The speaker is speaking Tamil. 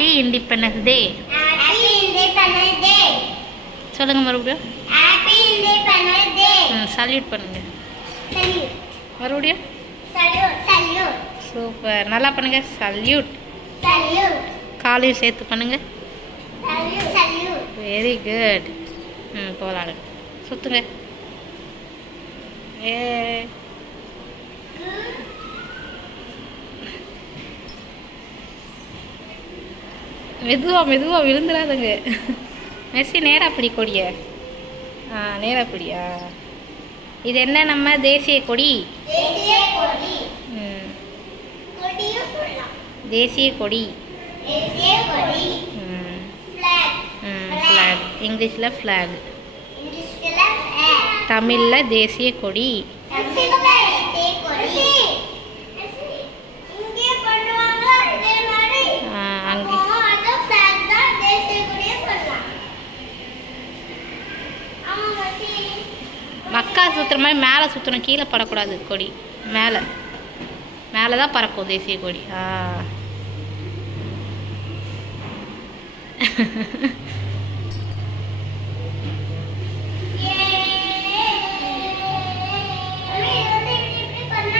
Happy independence day. Happy independence day. சொல்லுங்க மறுபடியும். Happy independence day. சல்யூட் பண்ணுங்க. சல்யூட். மறுபடியும். சல்யூட். சல்யூட். சூப்பர். நல்லா பண்ணுங்க. சல்யூட். சல்யூட். காலையும் சேர்த்து பண்ணுங்க. சல்யூட். சல்யூட். Very good. போகலாடுங்க. சுற்றுங்க. ஏ மெதுவாக விழுந்துடாதுங்க. மெர்சி நேராக பிடி கொடிய. நேராக பிடியா. இது என்ன நம்ம தேசிய கொடி? தேசிய கொடி. கொடியும் சொல்லலாம். தேசிய கொடி. தேசிய கொடி. ஃபிளாக். ஃபிளாக். இங்கிலீஷில் ஃபிளாக். இங்கிலீஷ்ல ஃபிளாக். தமிழில் தேசிய கொடி. தமிழ்ல தேசிய கொடி. இங்கே பண்ணுவாங்க அதே மாதிரி. அங்கே அது ஃபிளாக் தான் தேசிய கொடியே சொல்லலாம். ஆமா மச்சி. மக்கா சுற்றுற மாதிரி மேலே சுற்றணும், கீழே படக்கூடாது. கொடி மேலே தான் பறக்கும் தேசிய கொடி.